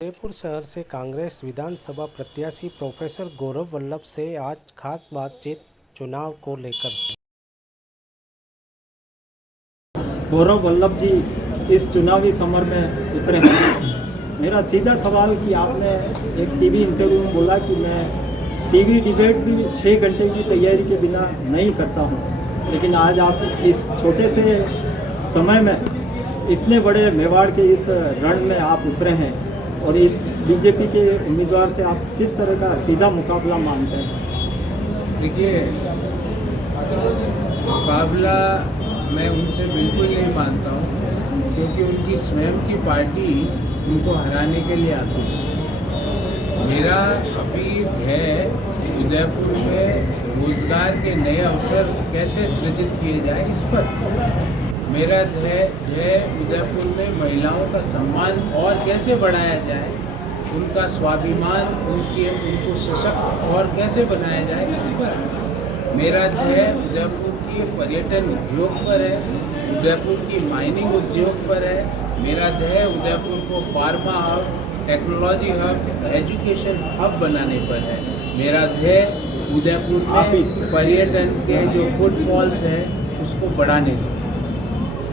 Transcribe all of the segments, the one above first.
उदयपुर शहर से कांग्रेस विधानसभा प्रत्याशी प्रोफेसर गौरव वल्लभ से आज खास बातचीत चुनाव को लेकर। गौरव वल्लभ जी इस चुनावी समर में उतरे हैं। मेरा सीधा सवाल कि आपने एक टीवी इंटरव्यू में बोला कि मैं टीवी डिबेट भी 6 घंटे की तैयारी के बिना नहीं करता हूं, लेकिन आज आप इस छोटे से समय में इतने बड़े मेवाड़ के इस रण में आप उतरे हैं और इस बीजेपी के उम्मीदवार से आप किस तरह का सीधा मुकाबला मानते हैं? देखिए, मुकाबला मैं उनसे बिल्कुल नहीं मानता हूँ, क्योंकि उनकी स्वयं की पार्टी उनको हराने के लिए आती है। मेरा अभी ध्येय उदयपुर में रोजगार के नए अवसर कैसे सृजित किए जाए, इस पर मेरा ध्येय उदयपुर में महिलाओं का सम्मान और कैसे बढ़ाया जाए, उनका स्वाभिमान, उनको सशक्त और कैसे बनाया जाए, इस पर है। मेरा ध्येय उदयपुर के पर्यटन उद्योग पर है, उदयपुर की माइनिंग उद्योग पर है। मेरा ध्येय उदयपुर को pharma hub, technology hub, education hub बनाने पर है। मेरा ध्येय उदयपुर में पर्यटन के जो फुटफॉल्स हैं उसको बढ़ाने का।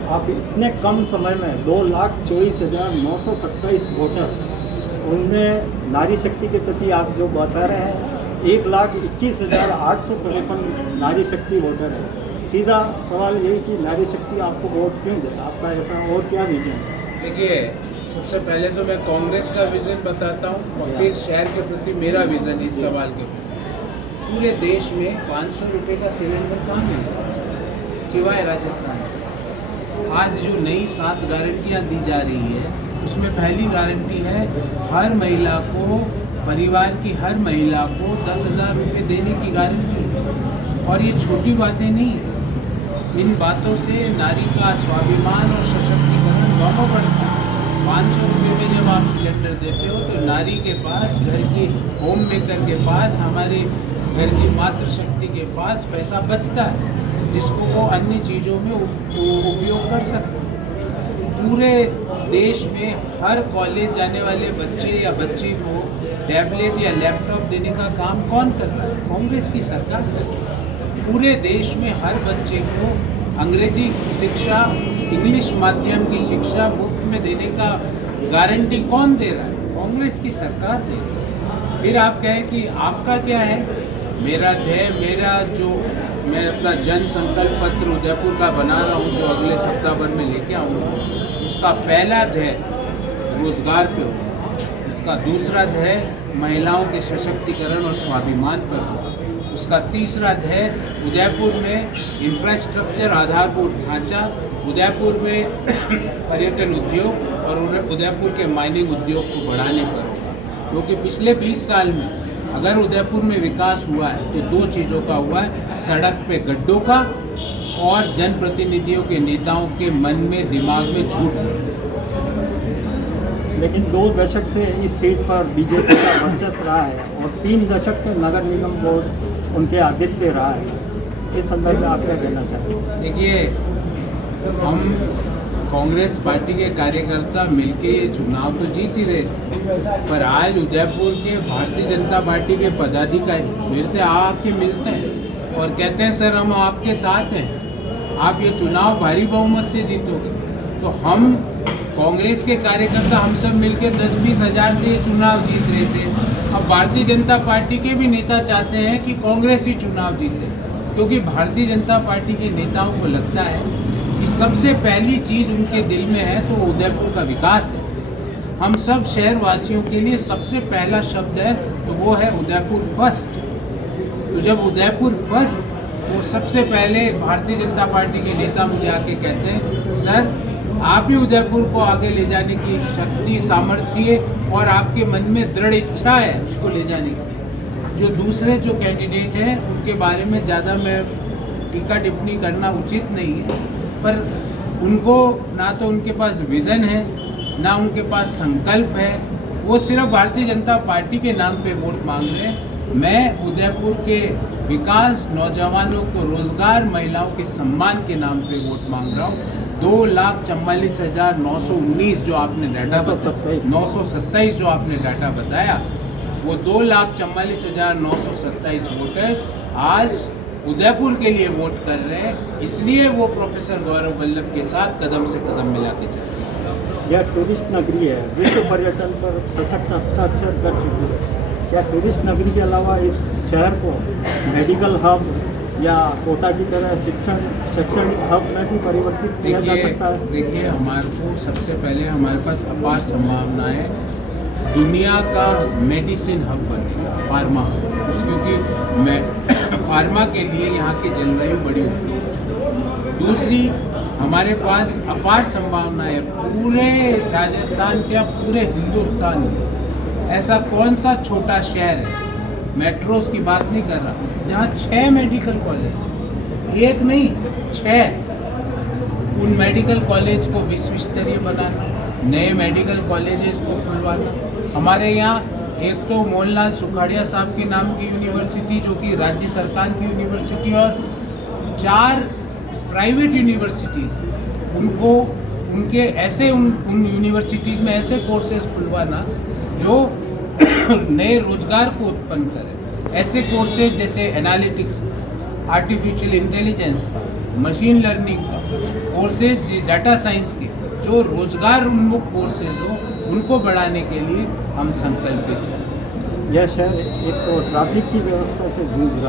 आप इतने कम समय में 2,24,927 वोटर, उनमें नारी शक्ति के प्रति आप जो बता रहे हैं, 1,21,853 नारी शक्ति वोटर है। सीधा सवाल ये कि नारी शक्ति आपको वोट क्यों दे? आपका ऐसा और क्या विजन है? देखिए, सबसे पहले तो मैं कांग्रेस का विजन बताता हूँ और फिर शहर के प्रति मेरा विजन इस सवाल के प्रति। पूरे देश में 500 रुपये का सिलेंडर कहाँ मिल रहा है सिवाय राजस्थान में। आज जो नई 7 गारंटियाँ दी जा रही है, उसमें पहली गारंटी है हर महिला को, परिवार की हर महिला को 10,000 रुपये देने की गारंटी है। और ये छोटी बातें नहीं, इन बातों से नारी का स्वाभिमान और सशक्तिकरण दोनों बढ़ता है। 500 रुपये में जब आप सिलेंडर देते हो तो नारी के पास, घर की होम मेकर के पास, हमारे घर की मातृशक्ति के पास पैसा बचता है, जिसको वो अन्य चीज़ों में उपयोग कर सकते हैं। पूरे देश में हर कॉलेज जाने वाले बच्चे या बच्ची को टैबलेट या लैपटॉप देने का काम कौन कर रहा है? कांग्रेस की सरकार कर रही है। पूरे देश में हर बच्चे को अंग्रेजी शिक्षा, इंग्लिश माध्यम की शिक्षा मुफ्त में देने का गारंटी कौन दे रहा है? कांग्रेस की सरकार दे रही है। फिर आप कहें कि आपका क्या है? मेरा ध्येय, मैं अपना जन संकल्प पत्र उदयपुर का बना रहा हूँ, जो अगले सप्ताह भर में लेके आऊँगा। उसका पहला ध्येय रोजगार पे होगा, उसका दूसरा ध्येय महिलाओं के सशक्तिकरण और स्वाभिमान पर होगा, उसका तीसरा ध्येय उदयपुर में इंफ्रास्ट्रक्चर, आधारभूत ढांचा, उदयपुर में पर्यटन उद्योग और उदयपुर के माइनिंग उद्योग को बढ़ाने पर होगा। क्योंकि पिछले 20 साल में अगर उदयपुर में विकास हुआ है तो 2 चीज़ों का हुआ है, सड़क पे गड्ढों का और जनप्रतिनिधियों के नेताओं के मन में, दिमाग में झूठ। लेकिन 2 दशक से इस सीट पर बीजेपी का वर्चस्व रहा है और 3 दशक से नगर निगम बोर्ड उनके आधित्य रहा है। इस संदर्भ में आप क्या कहना चाहते हैं? देखिए, हम कांग्रेस पार्टी के कार्यकर्ता मिलके ये चुनाव तो जीत ही रहे, पर आज उदयपुर के भारतीय जनता पार्टी के पदाधिकारी मेरे से आके मिलते हैं और कहते हैं सर हम आपके साथ हैं, आप ये चुनाव भारी बहुमत से जीतोगे। तो हम कांग्रेस के कार्यकर्ता हम सब मिलकर 10-20 हज़ार से ये चुनाव जीत रहे थे। अब भारतीय जनता पार्टी के भी नेता चाहते हैं कि कांग्रेस ही चुनाव जीते, क्योंकि भारतीय जनता पार्टी के नेताओं को लगता है कि सबसे पहली चीज़ उनके दिल में है तो उदयपुर का विकास है। हम सब शहरवासियों के लिए सबसे पहला शब्द है तो वो है उदयपुर फर्स्ट। तो जब उदयपुर फर्स्ट, तो सबसे पहले भारतीय जनता पार्टी के नेता मुझे आके कहते हैं सर आप ही उदयपुर को आगे ले जाने की शक्ति, सामर्थ्य और आपके मन में दृढ़ इच्छा है उसको ले जाने की। जो दूसरे जो कैंडिडेट हैं उनके बारे में ज़्यादा मैं टीका टिप्पणी करना उचित नहीं है, पर उनको ना तो उनके पास विज़न है, ना उनके पास संकल्प है। वो सिर्फ भारतीय जनता पार्टी के नाम पे वोट मांग रहे हैं। मैं उदयपुर के विकास, नौजवानों को रोजगार, महिलाओं के सम्मान के नाम पे वोट मांग रहा हूँ। 2,44,919 जो आपने डाटा 927 जो आपने डाटा बताया, वो 2,44,927 वोटर्स आज उदयपुर के लिए वोट कर रहे हैं, इसलिए वो प्रोफेसर गौरव वल्लभ के साथ कदम से कदम मिला के चल रहे हैं। यह टूरिस्ट नगरी है, विश्व पर्यटन पर सशक्त हस्ताक्षर कर चुकी है। क्या टूरिस्ट नगरी के अलावा इस शहर को मेडिकल हब या कोटा की तरह शैक्षणिक हब में भी परिवर्तित किया जा सकता है? देखिए, हमारे को सबसे पहले हमारे पास अपार संभावनाएं है। दुनिया का मेडिसिन हब बनेगा, फार्मा हब, क्योंकि फार्मा के लिए यहाँ की जलवायु बड़ी उपयोगी है। दूसरी, हमारे पास अपार संभावना है पूरे राजस्थान क्या पूरे हिंदुस्तान में ऐसा कौन सा छोटा शहर है, मेट्रोस की बात नहीं कर रहा, जहाँ 6 मेडिकल कॉलेज, एक नहीं 6, उन मेडिकल कॉलेज को विश्व स्तरीय बनाना, नए मेडिकल कॉलेजेस को खुलवाना। हमारे यहाँ एक तो मोहनलाल सुखाड़िया साहब के नाम की यूनिवर्सिटी जो कि राज्य सरकार की यूनिवर्सिटी और 4 प्राइवेट यूनिवर्सिटीज़, उनको उनके ऐसे उन यूनिवर्सिटीज़ में ऐसे कोर्सेज खुलवाना जो नए रोजगार को उत्पन्न करें। ऐसे कोर्सेज जैसे analytics, artificial intelligence, machine learning का कोर्सेज, डाटा साइंस के जो रोजगार उन्मुख कोर्सेज हो, उनको बढ़ाने के लिए हम संकल्पित हैं। यह शहर एक तो ट्रैफिक की व्यवस्था से जूझ रहा है।